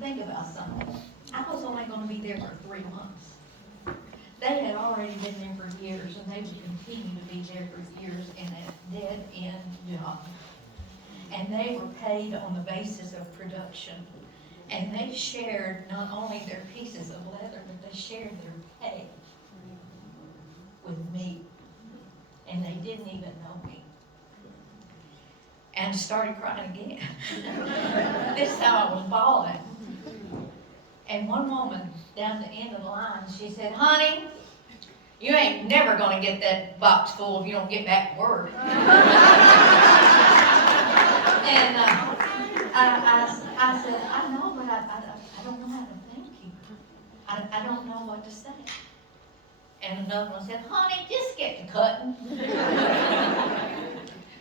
think about something. I was only going to be there for 3 months. They had already been there for years, and they would continue to be there for years in a dead-end job. And they were paid on the basis of production. And they shared not only their pieces of leather, but they shared their pay with me. And they didn't even know me. And started crying again. This time I was bawling. And one woman down the end of the line, she said, "Honey, you ain't never going to get that box full if you don't get back to work." And I said, "I know, but I don't know how to thank you. I don't know what to say." And another one said, "Honey, just get to cutting."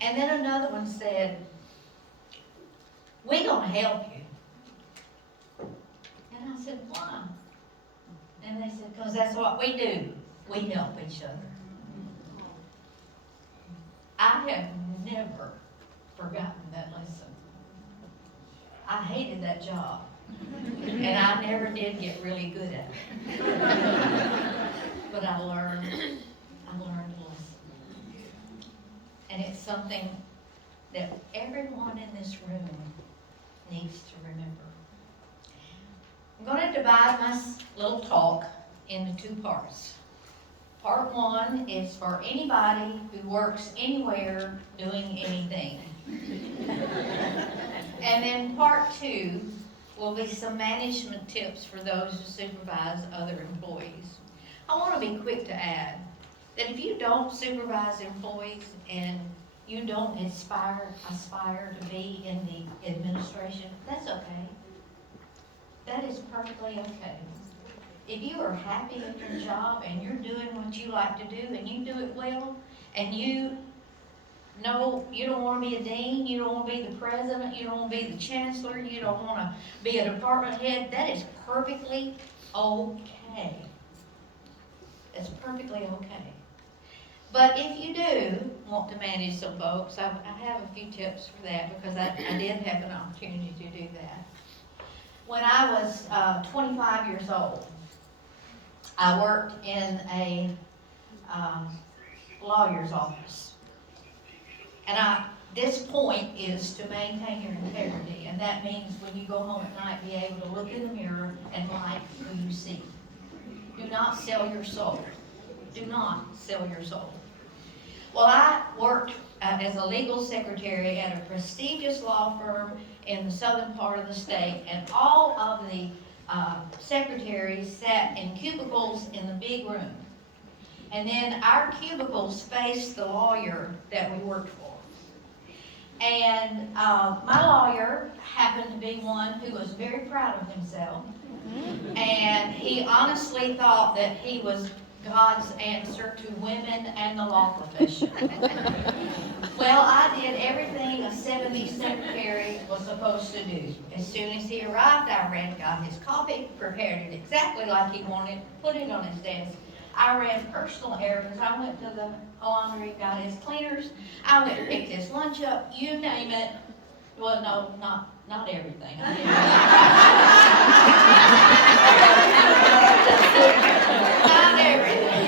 And then another one said, "We're going to help you." And I said, "Why?" And they said, "Because that's what we do. We help each other." I have never forgotten that lesson. I hated that job. And I never did get really good at it. But I learned a lesson. And it's something that everyone in this room needs to remember. I'm going to divide my little talk into 2 parts. Part 1 is for anybody who works anywhere doing anything. And then part 2 will be some management tips for those who supervise other employees. I want to be quick to add that if you don't supervise employees and you don't aspire to be in the administration, that's okay. That is perfectly okay. If you are happy at your job and you're doing what you like to do and you do it well, and you know you don't want to be a dean, you don't want to be the president, you don't want to be the chancellor, you don't want to be a department head, that is perfectly okay. It's perfectly okay. But if you do want to manage some folks, I have a few tips for that, because I did have an opportunity to do that. When I was 25 years old, I worked in a lawyer's office. And this point is to maintain your integrity, and that means when you go home at night, be able to look in the mirror and like who you see. Do not sell your soul. Do not sell your soul. Well, I worked as a legal secretary at a prestigious law firm in the southern part of the state, and all of the secretaries sat in cubicles in the big room. And then our cubicles faced the lawyer that we worked for. And my lawyer happened to be one who was very proud of himself. And he honestly thought that he was God's answer to women and the law profession. Well, I did everything a 70s secretary was supposed to do. As soon as he arrived, I got his coffee, prepared it exactly like he wanted, put it on his desk. I ran personal errands. I went to the laundry, got his cleaners. I went and picked his lunch up, you name it. Well, no, not everything. I didn't. Not everything.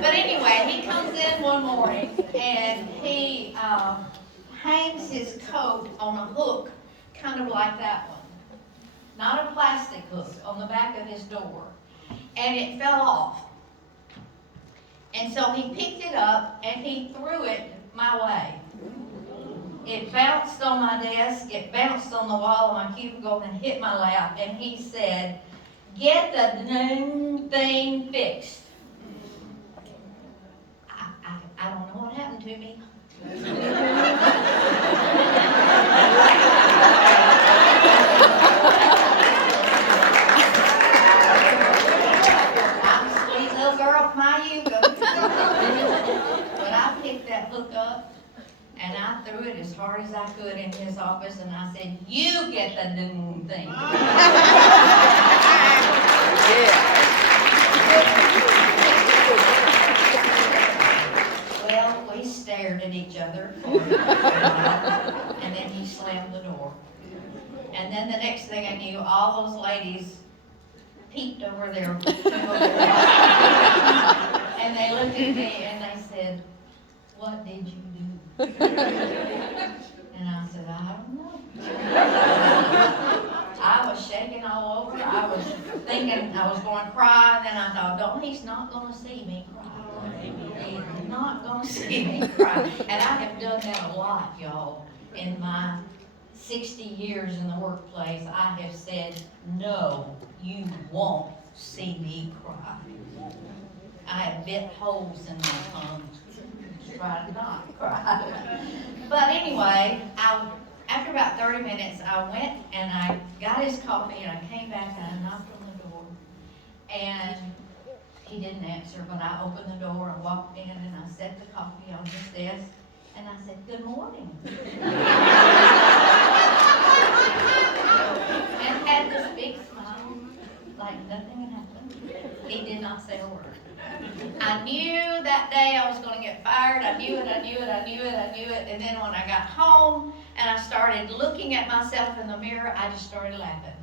But anyway, he comes in one morning and he hangs his coat on a hook, kind of like that one. Not a plastic hook, on the back of his door. And it fell off. And so he picked it up and he threw it my way. It bounced on my desk, it bounced on the wall of my cubicle and hit my lap. And he said, "Get the dang thing fixed." I don't know what happened to me. I'm a sweet little girl from my Yucca. But I picked that hook up and I threw it as hard as I could in his office, and I said, "You get the dang thing." Well, we stared at each other for a while, and then he slammed the door. And then the next thing I knew, all those ladies peeped over there. And they looked at me and they said, "What did you do?" And I said, "I don't know." I was shaking all over. I was thinking I was going to cry, and then I thought, "No, he's not going to see me cry. He's not going to see me cry." And I have done that a lot, y'all. In my 60 years in the workplace, I have said, "No, you won't see me cry." I have bit holes in my tongue to try to not cry. But anyway, after about 30 minutes, I went and I got his coffee, and I came back and I knocked on the door. And he didn't answer, but I opened the door and walked in and I set the coffee on his desk. And I said, "Good morning." And had this big smile, like nothing had happened. He did not say a word. I knew that day I was going to get fired. I knew it. And then when I got home and I started looking at myself in the mirror, I just started laughing.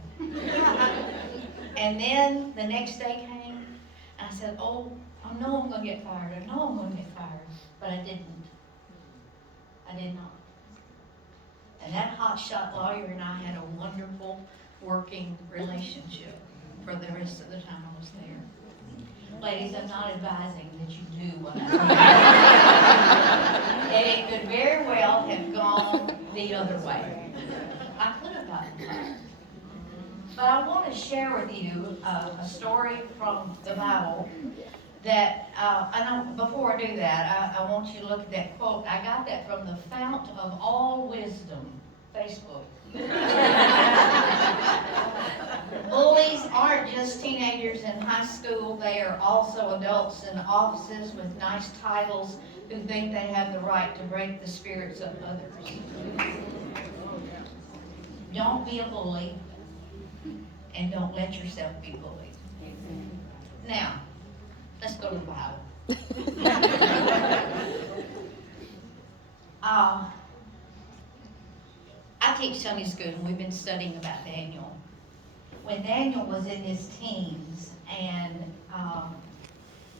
And then the next day came, and I said, oh, I know I'm going to get fired. I know I'm going to get fired. But I didn't. I did not. And that hotshot lawyer and I had a wonderful working relationship for the rest of the time I was there. Ladies, I'm not advising that you do what I did. And it could very well have gone the other way. I could have gotten fired. But I want to share with you a story from the Bible that, before I do that, I want you to look at that quote. I got that from the Fount of All Wisdom, Facebook. Bullies aren't just teenagers in high school. They are also adults in offices with nice titles who think they have the right to break the spirits of others. Don't be a bully, and don't let yourself be bullied. Now, let's go to the Bible. I teach Sunday school, and we've been studying about Daniel. When Daniel was in his teens, and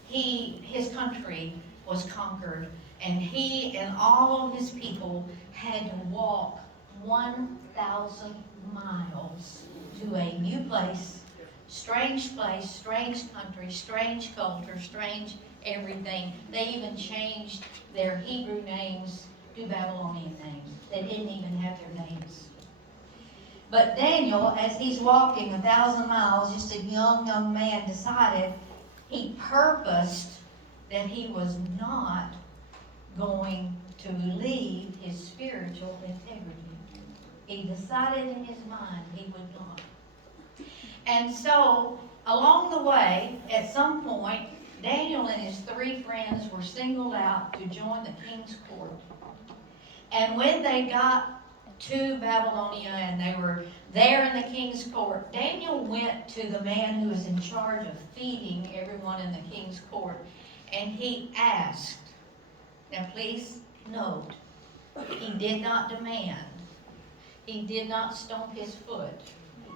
his country was conquered, and he and all of his people had to walk 1,000 miles to a new place, strange country, strange culture, strange everything. They even changed their Hebrew names to Babylonian names. They didn't even have their names. But Daniel, as he's walking 1,000 miles, just a young man, decided, he purposed that he was not going to leave his spiritual integrity. He decided in his mind he would not. And so, along the way, at some point, Daniel and his 3 friends were singled out to join the king's court. And when they got to Babylonia and they were there in the king's court, Daniel went to the man who was in charge of feeding everyone in the king's court, and he asked, now please note, he did not demand, he did not stomp his foot,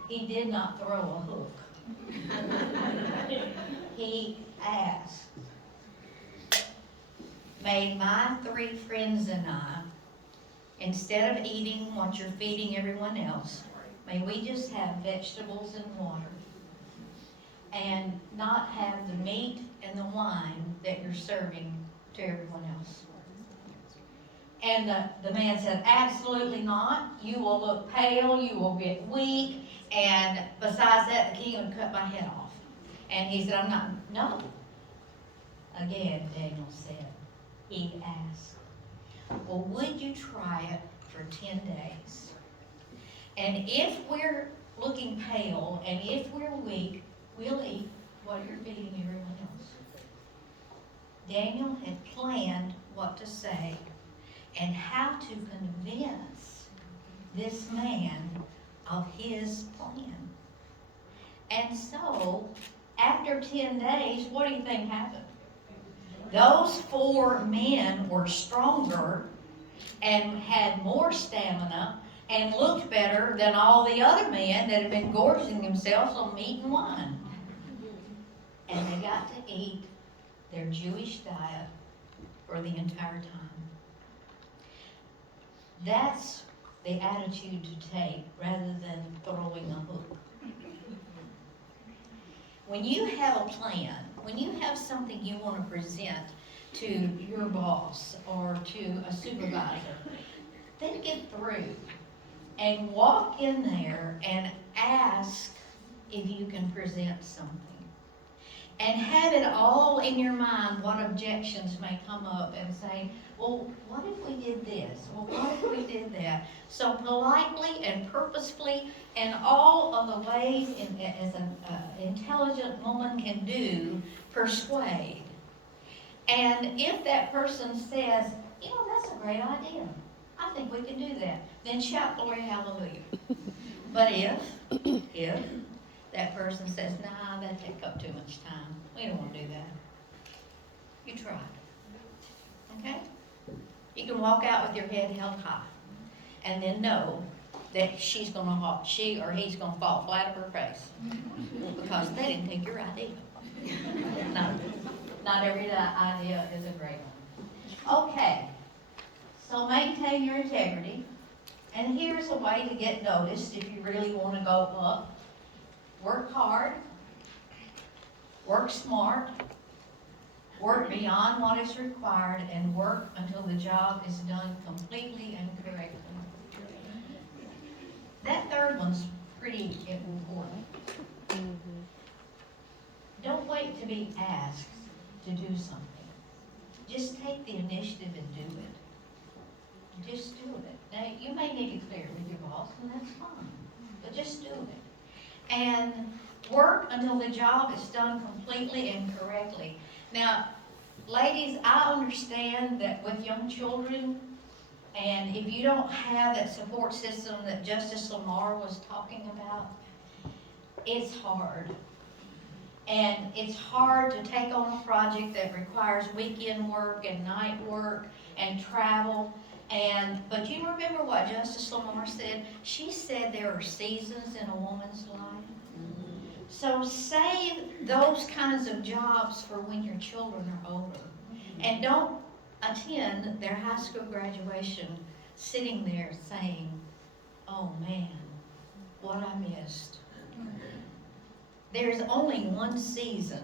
he did not throw a hook. He asked, may my 3 friends and I, instead of eating what you're feeding everyone else, may we just have vegetables and water and not have the meat and the wine that you're serving to everyone else? And the man said, absolutely not. You will look pale, you will get weak, and besides that, the king would cut my head off. And he said, I'm not, no. Again, Daniel said, he asked, well, would you try it for 10 days? And if we're looking pale and if we're weak, we'll eat what you're feeding everyone else. Daniel had planned what to say and how to convince this man of his plan. And so, after 10 days, what do you think happened? Those 4 men were stronger and had more stamina and looked better than all the other men that had been gorging themselves on meat and wine. And they got to eat their Jewish diet for the entire time. That's the attitude to take rather than throwing a hook. When you have a plan, when you have something you want to present to your boss or to a supervisor, think it through and walk in there and ask if you can present something. And have it all in your mind what objections may come up and say, well, what if we did this? Well, what if we did that? So politely and purposefully and all of the ways as an intelligent woman can do, persuade. And if that person says, you know, that's a great idea, I think we can do that, then shout glory, hallelujah. But if that person says, nah, that take up too much time, we don't want to do that, you try it. Okay? You can walk out with your head held high and then know that she or he's going to fall flat on her face because they didn't take your idea. No, not every idea is a great one. Okay, so maintain your integrity. And here's a way to get noticed if you really want to go up. Work hard, work smart, work beyond what is required, and work until the job is done completely and correctly. That third one's pretty important. Don't wait to be asked to do something. Just take the initiative and do it. Just do it. Now, you may need to clear it with your boss, and that's fine, but just do it. And work until the job is done completely and correctly. Now, ladies, I understand that with young children, and if you don't have that support system that Justice Lamar was talking about, it's hard. And it's hard to take on a project that requires weekend work and night work and travel. But you remember what Justice Lamar said? She said there are seasons in a woman's life. So save those kinds of jobs for when your children are older. And don't attend their high school graduation sitting there saying, oh man, what I missed. There's only one season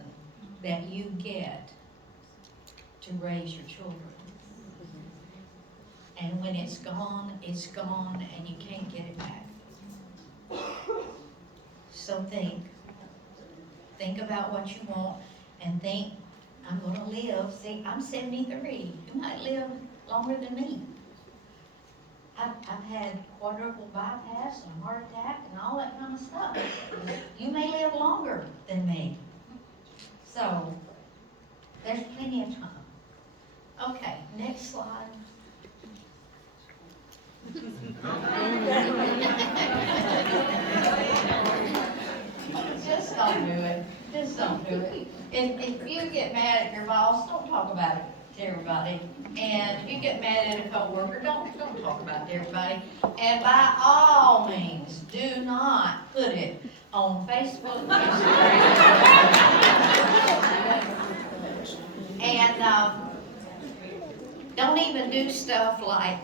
that you get to raise your children. And when it's gone, and you can't get it back. So think about what you want, and think, I'm going to live. See, I'm 73. You might live longer than me. I've had quadruple bypass and heart attack and all that kind of stuff. You may live longer than me. So, there's plenty of time. Okay, next slide. Just don't do it. Just don't do it. If you get mad at your boss, don't talk about it to everybody. And if you get mad at a coworker, don't talk about it to everybody. And by all means, do not put it on Facebook, Instagram. And don't even do stuff like,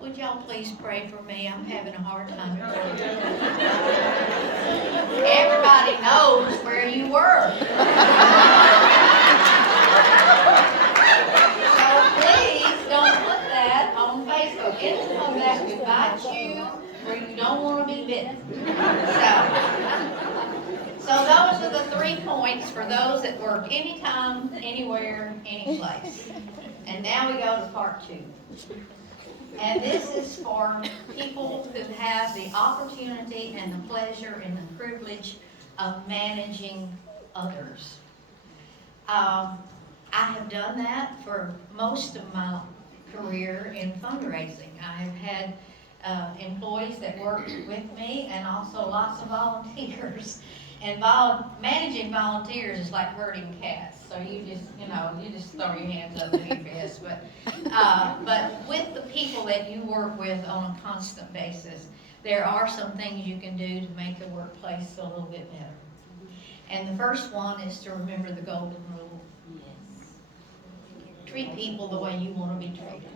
would y'all please pray for me? I'm having a hard time. Everybody knows where you were. So please don't put that on Facebook. It's going to bite you where you don't want to be bitten. So those are the 3 points for those that work anytime, anywhere, any place. And now we go to part 2. And this is for people who have the opportunity and the pleasure and the privilege of managing others. I have done that for most of my career in fundraising. I have had employees that worked with me and also lots of volunteers. And managing volunteers is like herding cats. So you just throw your hands up and your fist. But with the people that you work with on a constant basis, there are some things you can do to make the workplace a little bit better. And the first one is to remember the golden rule. Treat people the way you want to be treated.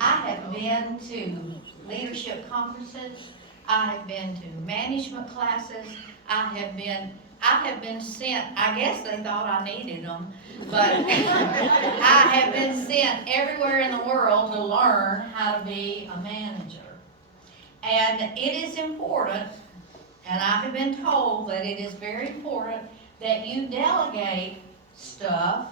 I have been to leadership conferences. I have been to management classes. I have been sent, I guess they thought I needed them, but I have been sent everywhere in the world to learn how to be a manager. And it is important, and I have been told that it is very important that you delegate stuff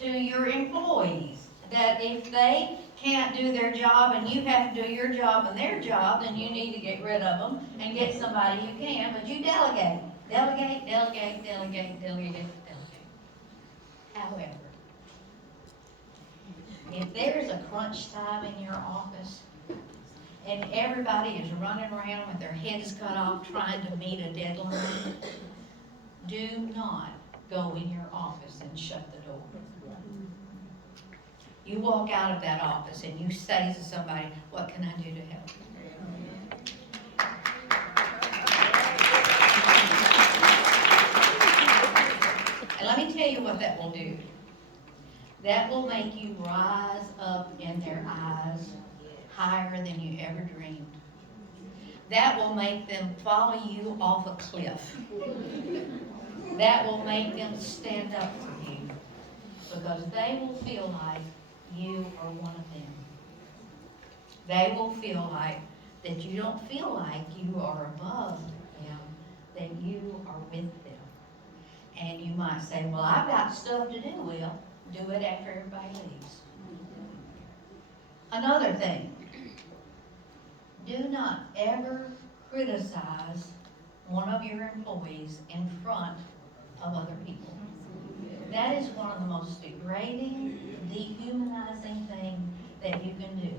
to your employees. That if they can't do their job and you have to do your job and their job, then you need to get rid of them and get somebody who can, but you delegate. Delegate, delegate, delegate, delegate, delegate. However, if there's a crunch time in your office and everybody is running around with their heads cut off trying to meet a deadline, do not go in your office and shut the door. You walk out of that office and you say to somebody, what can I do to help? And let me tell you what that will do. That will make you rise up in their eyes higher than you ever dreamed. That will make them follow you off a cliff. That will make them stand up for you, because they will feel like you are one of them. They will feel like that you don't feel like you are above them, that you are with them. And you might say, well, I've got stuff to do. Well, do it after everybody leaves. Another thing, do not ever criticize one of your employees in front of other people. That is one of the most degrading, dehumanizing things that you can do.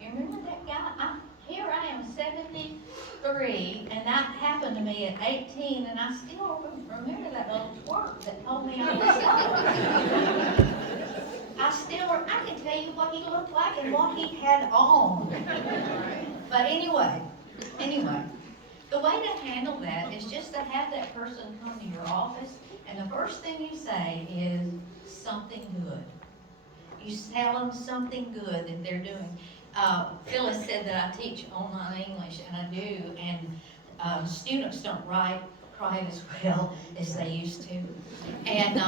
You remember that guy? Here I am, 73, and that happened to me at 18, and I still remember that little twerp that told me I was slow. I can tell you what he looked like and what he had on. But anyway, the way to handle that is just to have that person come to your office, and the first thing you say is something good. You tell them something good that they're doing. Phyllis said that I teach online English, and I do, and students don't write quite as well as they used to. And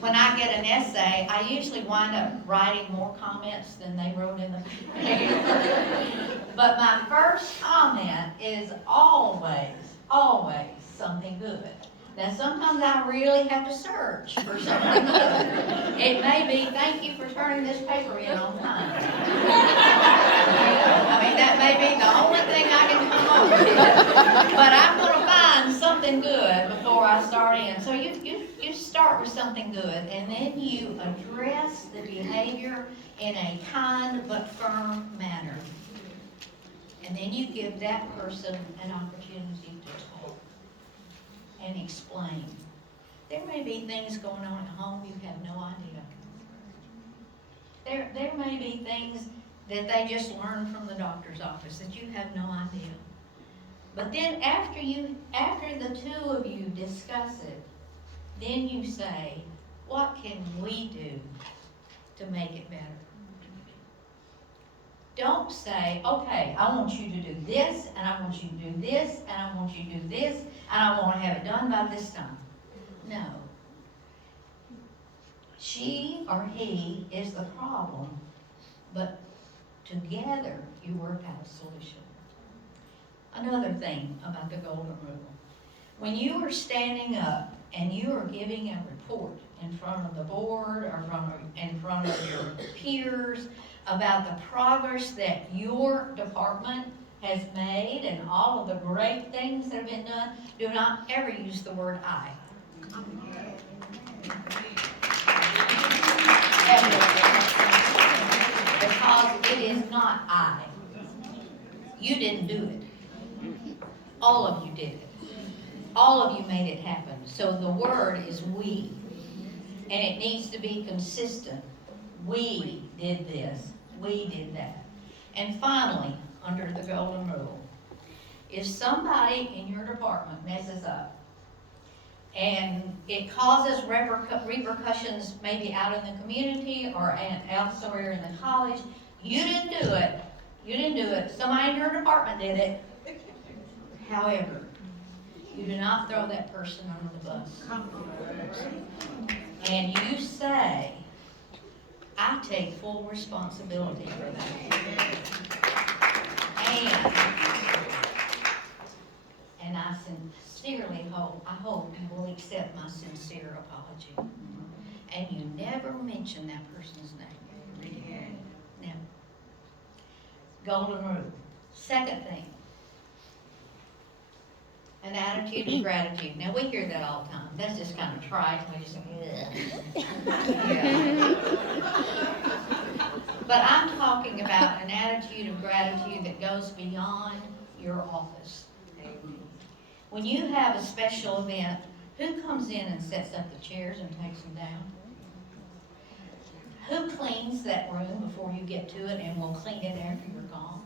when I get an essay, I usually wind up writing more comments than they wrote in the paper. But my first comment is always something good. Now, sometimes I really have to search for something good. It may be, thank you for turning this paper in on time. I mean, that may be the only thing I can come up with. But I'm going to find something good before I start in. So you start with something good, and then you address the behavior in a kind but firm manner. And then you give that person an opportunity to talk and explain. There may be things going on at home you have no idea. There may be things that they just learned from the doctor's office that you have no idea. But then after the two of you discuss it, then you say, what can we do to make it better? Don't say, okay, I want you to do this, and I want you to do this, and I want you to do this, and I want to have it done by this time. No. She or he is the problem, but together you work out a solution. Another thing about the golden rule. When you are standing up and you are giving a report in front of the board or in front of your peers about the progress that your department has made and all of the great things that have been done, do not ever use the word I. Because it is not I. You didn't do it. All of you did it. All of you made it happen. So the word is we. And it needs to be consistent. We did this. We did that. And finally, under the golden rule, if somebody in your department messes up and it causes repercussions maybe out in the community or elsewhere in the college, you didn't do it. You didn't do it. Somebody in your department did it. However, you do not throw that person under the bus. And you say, I take full responsibility for that. And I sincerely hope you will accept my sincere apology. And you never mention that person's name. Never. Golden rule. Second thing. An attitude of gratitude. Now we hear that all the time. That's just kind of trite. We just yeah. But I'm talking about an attitude of gratitude that goes beyond your office. When you have a special event, who comes in and sets up the chairs and takes them down? Who cleans that room before you get to it and will clean it after you're gone?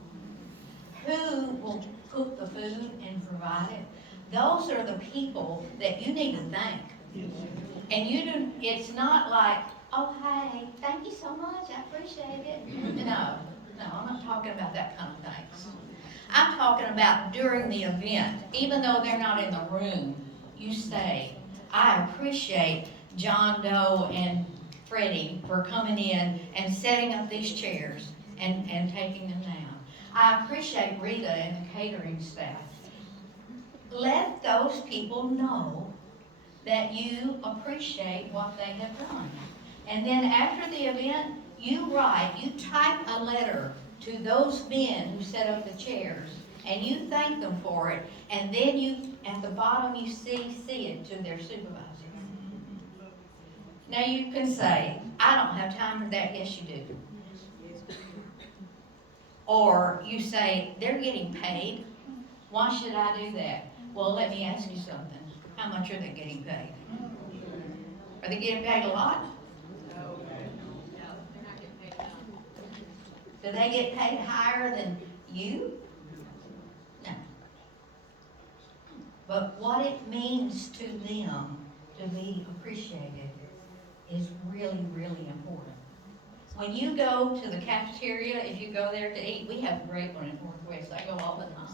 Who will cook the food and provide it? Those are the people that you need to thank. And it's not like, oh, hey, thank you so much, I appreciate it. No, I'm not talking about that kind of things. I'm talking about during the event, even though they're not in the room, you say, I appreciate John Doe and Freddie for coming in and setting up these chairs and taking them down. I appreciate Rita and the catering staff. Let those people know that you appreciate what they have done. And then after the event, you type a letter to those men who set up the chairs, and you thank them for it, and then at the bottom, you see it to their supervisor. Now you can say, I don't have time for that. Yes, you do. Or you say, they're getting paid. Why should I do that? Well, let me ask you something. How much are they getting paid? Are they getting paid a lot? No, they're not getting paid enough. Do they get paid higher than you? No. But what it means to them to be appreciated is really, really important. When you go to the cafeteria, if you go there to eat, we have a great one in Northwest. I go all the time.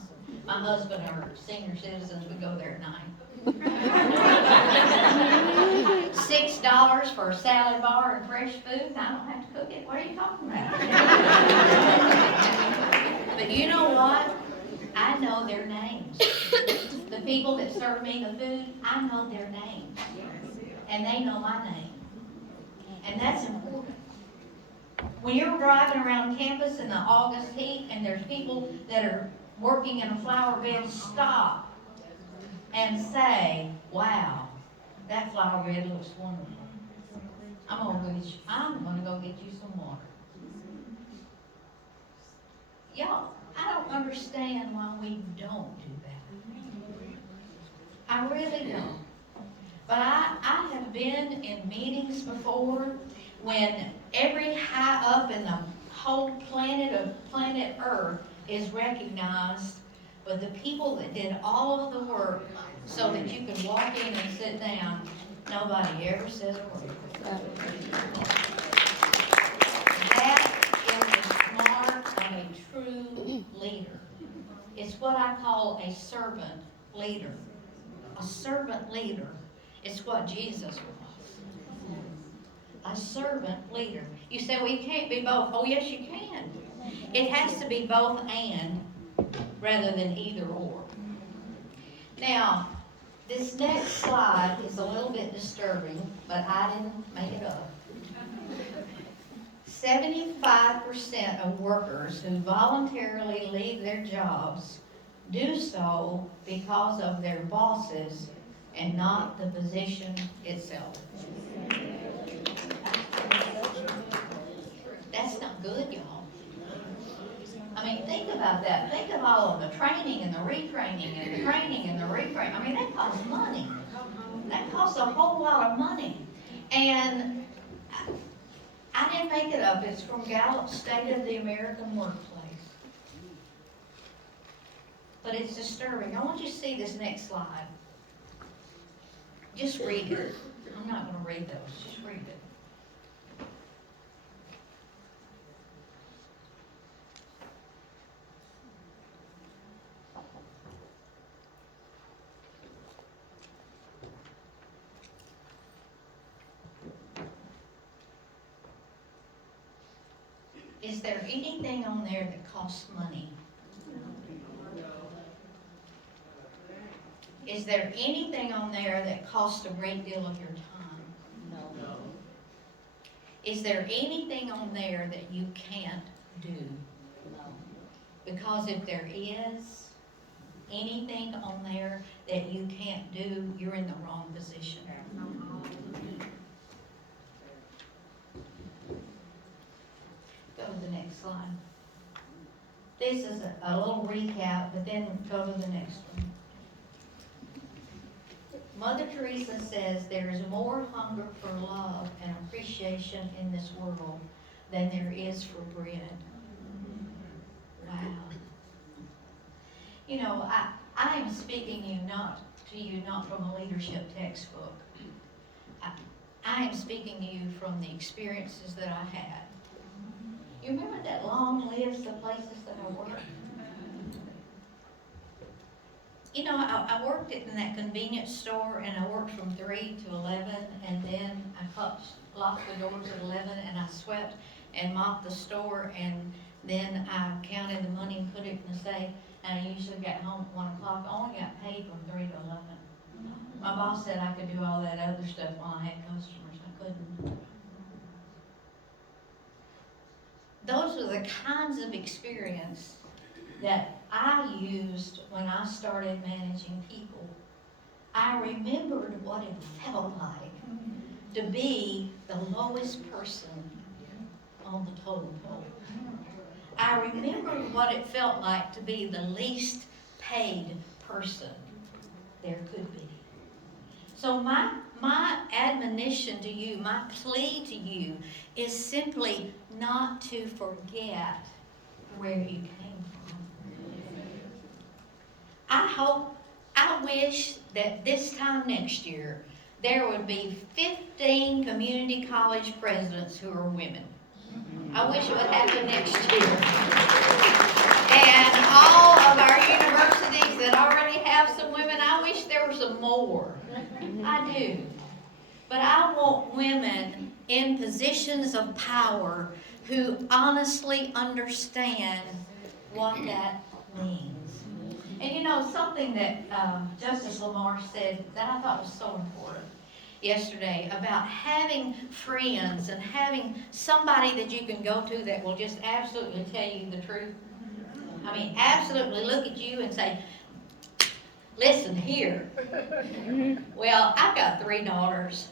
My husband are senior citizens. We go there at night. $6 for a salad bar and fresh food. I don't have to cook it. What are you talking about? But you know what? I know their names. The people that serve me the food, I know their names. And they know my name. And that's important. When you're driving around campus in the August heat and there's people that are working in a flower bed, stop and say, wow, that flower bed looks wonderful. I'm gonna go get you some water. Y'all, I don't understand why we don't do that. I really don't. But I have been in meetings before when every high up in the whole planet Earth is recognized, but the people that did all of the work so that you could walk in and sit down, nobody ever says a word. That is the mark of a true leader. It's what I call a servant leader. A servant leader. It's what Jesus was. A servant leader. You say, well, you can't be both. Oh, yes, you can. It has to be both and rather than either or. Now, this next slide is a little bit disturbing, but I didn't make it up. 75% of workers who voluntarily leave their jobs do so because of their bosses and not the position itself. That's not good, y'all. I mean, think about that. Think of all of the training and the retraining and the training and the retraining. I mean, that costs money. That costs a whole lot of money. And I didn't make it up. It's from Gallup's State of the American Workplace. But it's disturbing. I want you to see this next slide. Just read it. I'm not going to read those. Just read it. Is there anything on there that costs money? Is there anything on there that costs a great deal of your time? No. Is there anything on there that you can't do? No. Because if there is anything on there that you can't do, you're in the wrong position. Go to the next slide. This is a little recap, but then go to the next one. Mother Teresa says there is more hunger for love and appreciation in this world than there is for bread. Wow. You know, I am speaking to you not from a leadership textbook. I am speaking to you from the experiences that I had. You remember that long list of places that I worked? You know, I worked in that convenience store, and I worked from 3 to 11, and then I locked the doors at 11, and I swept and mopped the store, and then I counted the money and put it in the safe, and I usually got home at 1 o'clock. I only got paid from 3 to 11. My boss said I could do all that other stuff while I had customers. I couldn't. Those are the kinds of experience that I used when I started managing people. I remembered what it felt like to be the lowest person on the totem pole. I remembered what it felt like to be the least paid person there could be. So my admonition to you, my plea to you, is simply not to forget where you came from. I wish that this time next year there would be 15 community college presidents who are women. I wish it would happen next year. And all of our universities that already have some women, I wish there were some more. I do. But I want women in positions of power who honestly understand what that means. And you know, something that Justice Lamar said that I thought was so important yesterday about having friends and having somebody that you can go to that will just absolutely tell you the truth. I mean, absolutely look at you and say, listen here. Well, I've got 3 daughters.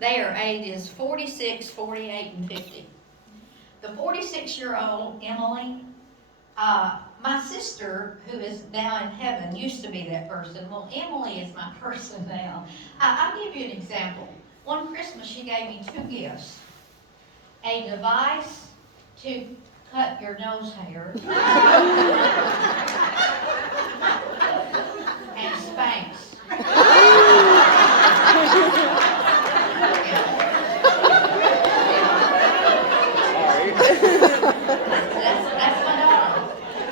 They are ages 46, 48, and 50. The 46-year-old, Emily, my sister, who is now in heaven, used to be that person. Well, Emily is my person now. I'll give you an example. One Christmas, she gave me 2 gifts. A device to cut your nose hair and Spanx. That's my daughter.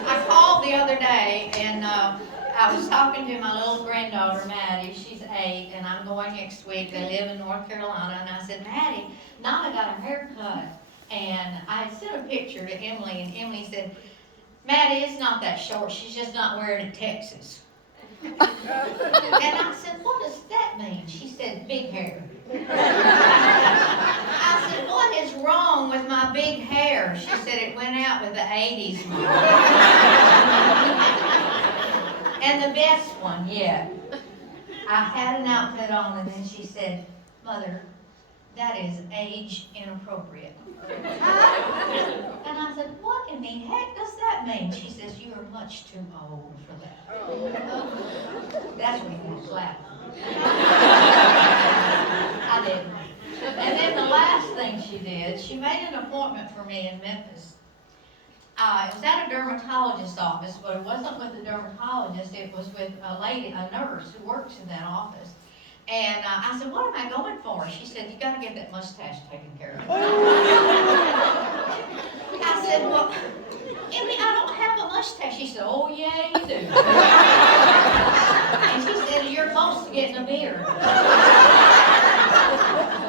I called the other day, and I was talking to my little granddaughter, Maddie. She's 8, and I'm going next week. They live in North Carolina. And I said, Maddie, Nana got a haircut. And I had sent a picture to Emily, and Emily said, Maddie, it's not that short. She's just not wearing it in Texas. And I said, what does that mean? She said, big hair. I said, what is wrong with my big hair? She said, it went out with the 80s, Mom. And the best one yet, I had an outfit on, and then she said, Mother, that is age inappropriate. And I said, what in the heck does that that mean? She says, you are much too old for that. That's when you slap. I didn't. And then the last thing she did, she made an appointment for me in Memphis. It was at a dermatologist's office, but it wasn't with a dermatologist, it was with a lady, a nurse who works in that office. And I said, what am I going for? She said, you got to get that mustache taken care of. I said, well, Emmy, I don't have a mustache. She said, oh yeah, you do. And she said, you're close to getting a beard.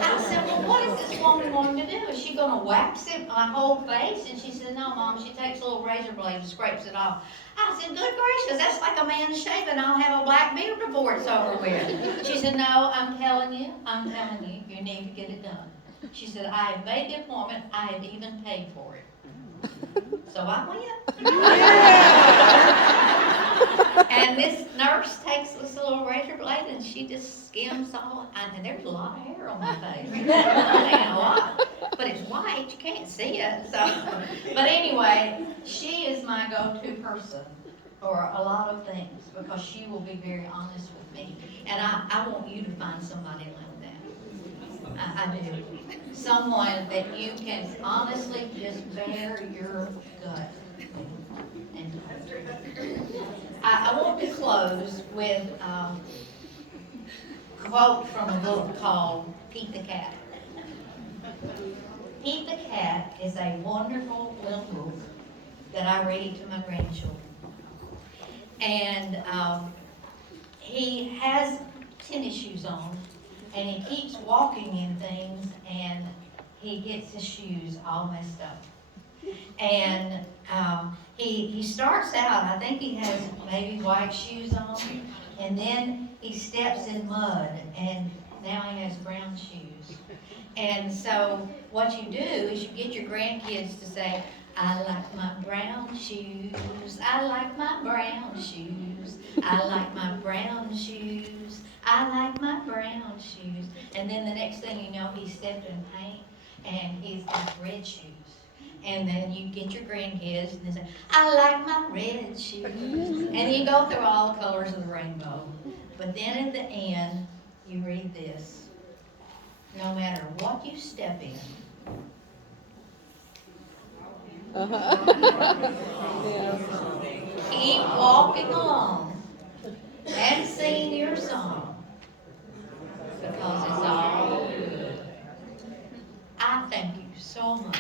I said, well, what is this woman going to do? Is she going to wax it my whole face? And she said, no, Mom. She takes a little razor blade and scrapes it off. I said, good gracious, that's like a man shaving. I'll have a black beard before it's over with. She said, no, I'm telling you, you need to get it done. She said, I have made the appointment. I have even paid for it. So I went. And this nurse takes this little razor blade and she just skims all, and there's a lot of hair on my face. It ain't a lot, but it's white, you can't see it. So, but anyway, she is my go-to person for a lot of things because she will be very honest with me. And I want you to find somebody like that. I do. Someone that you can honestly just bear your gut. And I want to close with a quote from a book called Pete the Cat. Pete the Cat is a wonderful little book that I read to my grandchildren. And he has tennis shoes on, and he keeps walking in things, and he gets his shoes all messed up. And he starts out, I think he has maybe white shoes on, and then he steps in mud, and now he has brown shoes. And so what you do is you get your grandkids to say, I like my brown shoes, I like my brown shoes, I like my brown shoes, I like my brown shoes. And then the next thing you know, he stepped in paint, and he's got red shoes. And then you get your grandkids and they say, I like my red shoes. And you go through all the colors of the rainbow. But then at the end, you read this. No matter what you step in, keep walking along and sing your song because it's all good. I thank you so much